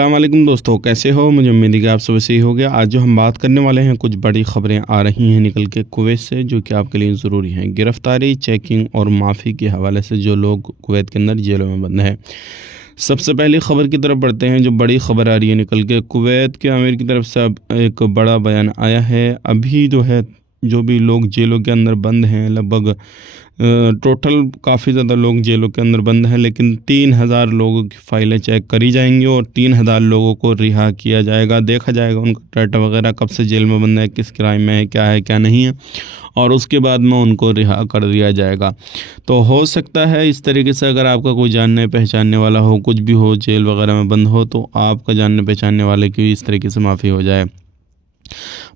अस्सलामुअलैकुम दोस्तों, कैसे हो? मुझे उम्मीद है कि आप सब सही हो गया। आज जो हम बात करने वाले हैं, कुछ बड़ी खबरें आ रही हैं निकल के कुवैत से, जो कि आपके लिए ज़रूरी हैं। गिरफ्तारी, चेकिंग और माफ़ी के हवाले से जो लोग कुवैत के अंदर जेलों में बंद हैं। सबसे पहली खबर की तरफ बढ़ते हैं। जो बड़ी खबर आ रही है निकल के कुवैत के अमीर की तरफ से अब एक बड़ा बयान आया है। अभी जो है, जो भी लोग जेलों के अंदर बंद हैं, लगभग टोटल काफ़ी ज़्यादा लोग जेलों के अंदर बंद हैं, लेकिन 3000 लोगों की फ़ाइलें चेक करी जाएंगी और 3000 लोगों को रिहा किया जाएगा। देखा जाएगा उनका डाटा वगैरह, कब से जेल में बंद है, किस क्राइम में है, क्या नहीं है, और उसके बाद में उनको रिहा कर दिया जाएगा। तो हो सकता है इस तरीके से, अगर आपका कोई जानने पहचानने वाला हो, कुछ भी हो, जेल वगैरह में बंद हो, तो आपका जानने पहचानने वाले की इस तरीके से माफ़ी हो जाए।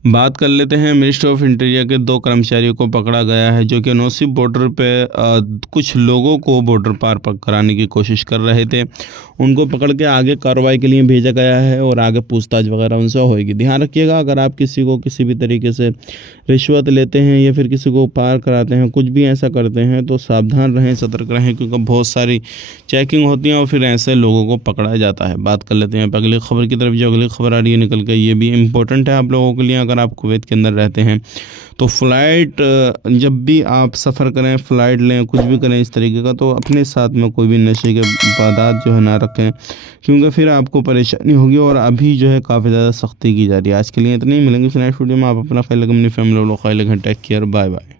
बात कर लेते हैं। मिनिस्ट्री ऑफ इंटीरियर के 2 कर्मचारियों को पकड़ा गया है, जो कि नौसिब बॉर्डर पे कुछ लोगों को बॉर्डर पार कराने की कोशिश कर रहे थे। उनको पकड़ के आगे कार्रवाई के लिए भेजा गया है और आगे पूछताछ वगैरह उनसे होगी। ध्यान रखिएगा, अगर आप किसी को किसी भी तरीके से रिश्वत लेते हैं या फिर किसी को पार कराते हैं, कुछ भी ऐसा करते हैं, तो सावधान रहें, सतर्क रहें, क्योंकि बहुत सारी चेकिंग होती है और फिर ऐसे लोगों को पकड़ा जाता है। बात कर लेते हैं अगली खबर की तरफ। जो अगली खबर आ रही है निकल के, ये भी इम्पोर्टेंट है आप लोगों के लिए। अगर आप कुवैत के अंदर रहते हैं तो फ़्लाइट, जब भी आप सफ़र करें, फ़्लाइट लें, कुछ भी करें इस तरीके का, तो अपने साथ में कोई भी नशे के पदार्थ जो है ना रखें, क्योंकि फिर आपको परेशानी होगी। और अभी जो है काफ़ी ज़्यादा सख्ती की जा रही है। आज के लिए इतनी ही, मिलेंगे नेक्स्ट वीडियो में। आप अपना ख्याल रखें, अपनी फैमिली वालों का ख्याल रखें। Take care, bye bye.